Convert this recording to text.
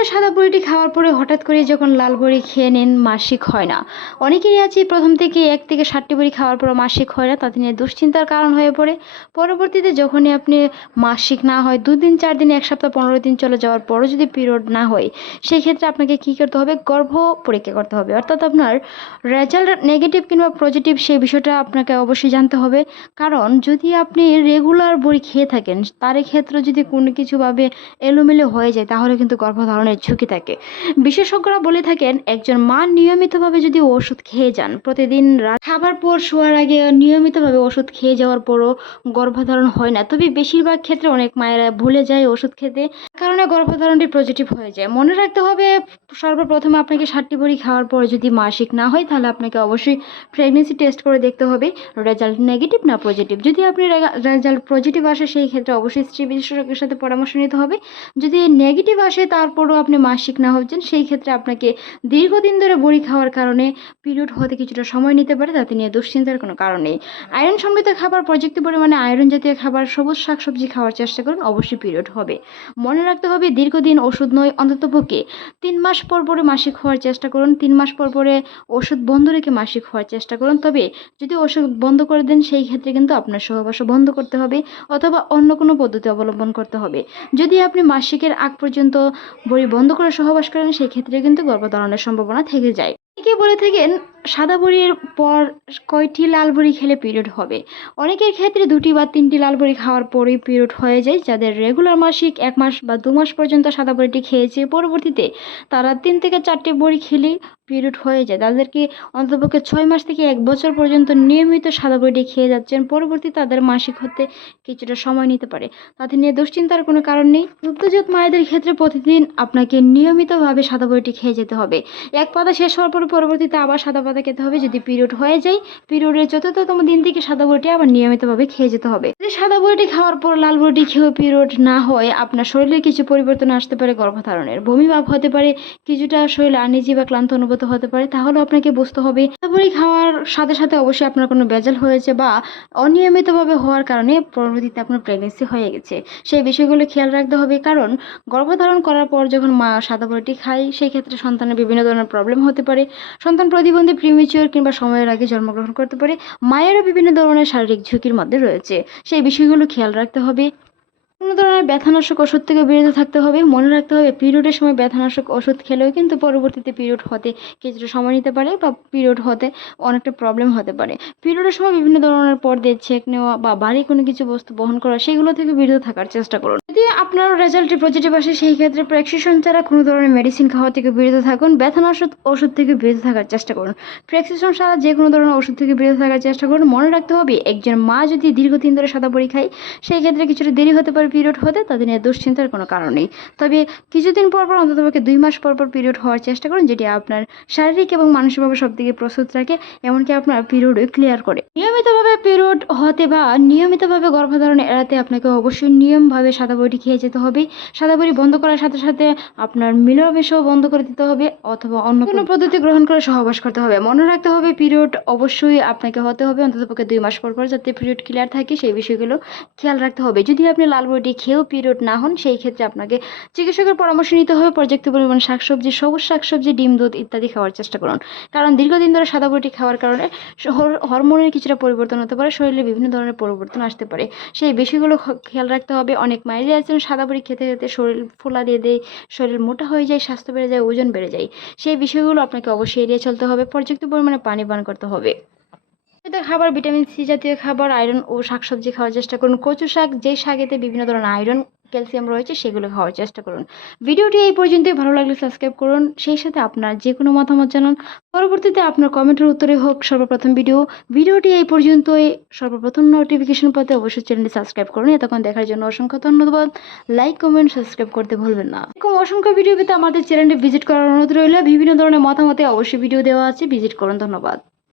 করে সাদা বড়িটি খাওয়ার পরে হঠাৎ করে যখন লাল বড়ি খেয়ে নেন মাসিক হয় না। অনেকেরই আছে প্রথম থেকে 1 থেকে 7টি বড়ি খাওয়ার পর মাসিক হয় না, তাতে নিয়ে দুশ্চিন্তার কারণ হয়ে পড়ে। পরবর্তীতে যখনই আপনি মাসিক না হয় 2 দিন 4 দিন 1 সপ্তাহ 15 দিন চলে যাওয়ার পরও যদি পিরিয়ড না হয়, সেই ক্ষেত্রে আপনাকে কী করতে হবে? গর্ভ পরীক্ষা করতে হবে। অর্থাৎ আপনার রেজাল্ট নেগেটিভ কিংবা পজিটিভ সেই বিষয়টা আপনাকে অবশ্যই জানতে হবে। কারণ যদি আপনি রেগুলার বড়ি খেয়ে থাকেন, তার ক্ষেত্রে যদি কোনো কিছুভাবে এলোমেলো হয়ে যায় তাহলে কিন্তু গর্ভধারণের ঝুঁকি থাকে। বিশেষজ্ঞরা বলে থাকেন একজন মা নিয়মিতভাবে যদি ওষুধ খেয়ে যান, প্রতিদিন রাত খাবার পর শোয়ার আগে নিয়মিতভাবে ওষুধ খেয়ে যাওয়ার পরও গর্ভধারণ হয় না, তবে বেশিরভাগ ক্ষেত্রে অনেক মায়েরা ভুলে যায় ওষুধ খেতে, কারণে গর্ভধারণটি পজিটিভ হয়ে যায়। মনে রাখতে হবে সর্বপ্রথমে আপনাকে 7টি বড়ি খাওয়ার পর যদি মাসিক না হয় তাহলে আপনাকে অবশ্যই প্রেগনেন্সি টেস্ট করে দেখতে হবে রেজাল্ট নেগেটিভ না পজিটিভ। যদি আপনি রেজাল্ট পজিটিভ আসে সেই ক্ষেত্রে অবশ্যই স্ত্রী বিশেষজ্ঞের সাথে পরামর্শ নিতে হবে। যদি নেগেটিভ আসে তারপরও আপনি মাসিক না হচ্ছেন, সেই ক্ষেত্রে আপনাকে দীর্ঘদিন ধরে বড়ি খাওয়ার কারণে পিরিয়ড হতে কিছুটা সময় নিতে পারে, তাতে নিয়ে দুশ্চিন্তার কোনো কারণ নেই। আয়রন সমৃদ্ধ খাবার, পর্যাপ্ত পরিমাণে আয়রন জাতীয় খাবার, সবুজ শাকসবজি খাওয়ার চেষ্টা করুন, অবশ্যই পিরিয়ড হবে। মনে রাখতে হবে দীর্ঘদিন ওষুধ নয়, অন্ততপক্ষে 3 মাস পর পরে মাসিক হওয়ার চেষ্টা করুন। 3 মাস পর পরে ওষুধ বন্ধ রেখে মাসিক হওয়ার চেষ্টা করুন। তবে যদি ওষুধ বন্ধ করে দেন সেই ক্ষেত্রে কিন্তু আপনার সহবাসও বন্ধ করতে হবে অথবা অন্য কোনো পদ্ধতি অবলম্বন করতে হবে। যদি আপনি মাসিকের আগ পর্যন্ত বড়ি বন্ধ করে সহবাস করেন সেই ক্ষেত্রে কিন্তু গর্ভধারণের সম্ভাবনা থেকে যায়। অনেকে বলে থাকেন সাদা বড়ির পর কয়টি লাল বড়ি খেলে পিরিয়ড হবে। অনেকের ক্ষেত্রে 2টি বা 3টি লাল বড়ি খাওয়ার পরেই পিরিয়ড হয়ে যায়। যাদের রেগুলার মাসিক 1 মাস বা 2 মাস পর্যন্ত সাদা বড়িটি খেয়েছে, পরবর্তীতে তারা 3 থেকে 4টি বড়ি খেলেই পিরিয়ড হয়ে যায়। তাদেরকে অন্ততপক্ষে 6 মাস থেকে 1 বছর পর্যন্ত নিয়মিত সাদা বড়ি খেয়ে যাচ্ছেন, পরবর্তী তাদের মাসিক হতে কিছুটা সময় নিতে পারে। তাতে নিয়ে দুশ্চিন্তার কোনো কারণ নেই। দুগ্ধজাত মায়েদের ক্ষেত্রে প্রতিদিন আপনাকে নিয়মিতভাবে সাদা বড়িটি খেয়ে যেতে হবে। এক পাতা শেষ হওয়ার পর পরবর্তীতে আবার সাদা পাতা খেতে হবে। যদি পিরিয়ড হয়ে যায়, পিরিয়ডের 4তম দিন থেকে সাদা বড়িটি আবার নিয়মিতভাবে খেয়ে যেতে হবে। যদি সাদা বড়িটি খাওয়ার পর লাল বড়িটি খেয়েও পিরিয়ড না হয়, আপনার শরীরে কিছু পরিবর্তন আসতে পারে গর্ভধারণের। বমি ভাব হতে পারে, কিছুটা শরীরে আনইজি বা ক্লান্ত অনুভূত হতে পারে, তাহলে আপনাকে বুঝতে হবে সাদা বড়ি খাওয়ার সাথে সাথে অবশ্যই আপনার কোনো ভেজাল হয়েছে বা অনিয়মিতভাবে হওয়ার কারণে পরবর্তীতে আপনার প্রেগনেন্সি হয়ে গেছে। সেই বিষয়গুলো খেয়াল রাখতে হবে, কারণ গর্ভধারণ করার পর যখন মা সাদা বড়িটি খায় সেই ক্ষেত্রে সন্তানের বিভিন্ন ধরনের প্রবলেম হতে পারে। সন্তান প্রতিবন্ধী, প্রিমেচিওর কিংবা সময়ের আগে জন্মগ্রহণ করতে পারে। মায়েরও বিভিন্ন ধরনের শারীরিক ঝুঁকির মধ্যে রয়েছে, সেই বিষয়গুলো খেয়াল রাখতে হবে। কোনো ধরনের ব্যথানাশক ওষুধ থেকে বিরত থাকতে হবে। মনে রাখতে হবে পিরিয়ডের সময় ব্যথানাশক ওষুধ খেলেও কিন্তু পরবর্তীতে পিরিয়ড হতে কিছুটা সময় নিতে পারে বা পিরিয়ড হতে অনেকটা প্রবলেম হতে পারে। পিরিয়ডের সময় বিভিন্ন ধরনের পর্দে ছেঁক নেওয়া বা ভারী কোনো কিছু বস্তু বহন করা, সেগুলো থেকে বিরত থাকার চেষ্টা করুন। যদি আপনার রেজাল্টটি পজিটিভ আসে সেই ক্ষেত্রে প্রেসক্রিপশন ছাড়া কোনো ধরনের মেডিসিন খাওয়া থেকে বিরত থাকুন। ব্যথানাশক ওষুধ থেকে বিরত থাকার চেষ্টা করুন। প্রেসক্রিপশন ছাড়া যে কোনো ধরনের ওষুধ থেকে বিরত থাকার চেষ্টা করুন। মনে রাখতে হবে একজন মা যদি দীর্ঘদিন ধরে সাদা বড়ি খায় সেই ক্ষেত্রে কিছুটা দেরি হতে পারে পিরিয়ড হতে, তাদের নিয়ে দুশ্চিন্তার কোনো কারণ নেই। তবে কিছুদিন পর পর অন্ততপক্ষে 2 মাস পর পর পিরিয়ড হওয়ার চেষ্টা করুন, যেটি আপনার শারীরিক এবং মানসিকভাবে সব দিকে প্রস্তুত রাখে, এমনকি আপনার পিরিয়ডও ক্লিয়ার করে। নিয়মিতভাবে পিরিয়ড হতে বা নিয়মিতভাবে গর্ভধারণ এড়াতে আপনাকে অবশ্যই নিয়মভাবে সাদা বড়িটি খেয়ে যেতে হবে। সাদা বড়ি বন্ধ করার সাথে সাথে আপনার মিলনমেশও বন্ধ করে দিতে হবে অথবা অন্য কোনো পদ্ধতি গ্রহণ করে সহবাস করতে হবে। মনে রাখতে হবে পিরিয়ড অবশ্যই আপনাকে হতে হবে অন্ততপক্ষে 2 মাস পর পর, যাতে পিরিয়ড ক্লিয়ার থাকে সেই বিষয়গুলো খেয়াল রাখতে হবে। যদি আপনি লাল বড়িটি খেয়েও পিরিয়ড না হন সেই ক্ষেত্রে আপনাকে চিকিৎসকের পরামর্শ নিতে হবে। পর্যাপ্ত পরিমাণ শাকসবজি, সবুজ শাকসবজি, ডিম, দুধ ইত্যাদি খাওয়ার চেষ্টা করুন, কারণ দীর্ঘদিন ধরে সাদা বড়িটি খাওয়ার কারণে হরমোনের কিছুটা পরিবর্তন হতে পারে, শরীরে বিভিন্ন ধরনের পরিবর্তন আসতে পারে, সেই বিষয়গুলো খেয়াল রাখতে হবে। অনেক মায়েরই আছেন সাদা বড়ি খেতে খেতে শরীর ফোলা দিয়ে দেয়, শরীর মোটা হয়ে যায়, স্বাস্থ্য বেড়ে যায়, ওজন বেড়ে যায়, সেই বিষয়গুলো আপনাকে অবশ্যই এড়িয়ে চলতে হবে। পর্যাপ্ত পরিমাণে পানি পান করতে হবে। খাবার, ভিটামিন সি জাতীয় খাবার, আয়রন ও শাকসবজি খাওয়ার চেষ্টা করুন। কচু শাক, যে শাকেতে বিভিন্ন ধরনের আয়রন, ক্যালসিয়াম রয়েছে, সেগুলো খাওয়ার চেষ্টা করুন। ভিডিওটি এই পর্যন্তই। ভালো লাগলে সাবস্ক্রাইব করুন, সেই সাথে আপনার যে কোনো মতামত জানান। পরবর্তীতে আপনার কমেন্টের উত্তরে হোক সর্বপ্রথম ভিডিওটি এই পর্যন্তই। সর্বপ্রথম নোটিফিকেশন পেতে অবশ্যই চ্যানেলটি সাবস্ক্রাইব করুন। এতক্ষণ দেখার জন্য অসংখ্য ধন্যবাদ। লাইক, কমেন্ট, সাবস্ক্রাইব করতে ভুলবেন না। এরকম অসংখ্য ভিডিও পেতে আমাদের চ্যানেলটি ভিজিট করার অনুরোধ রইল। বিভিন্ন ধরনের মতামতে অবশ্যই ভিডিও দেওয়া আছে, ভিজিট করুন। ধন্যবাদ।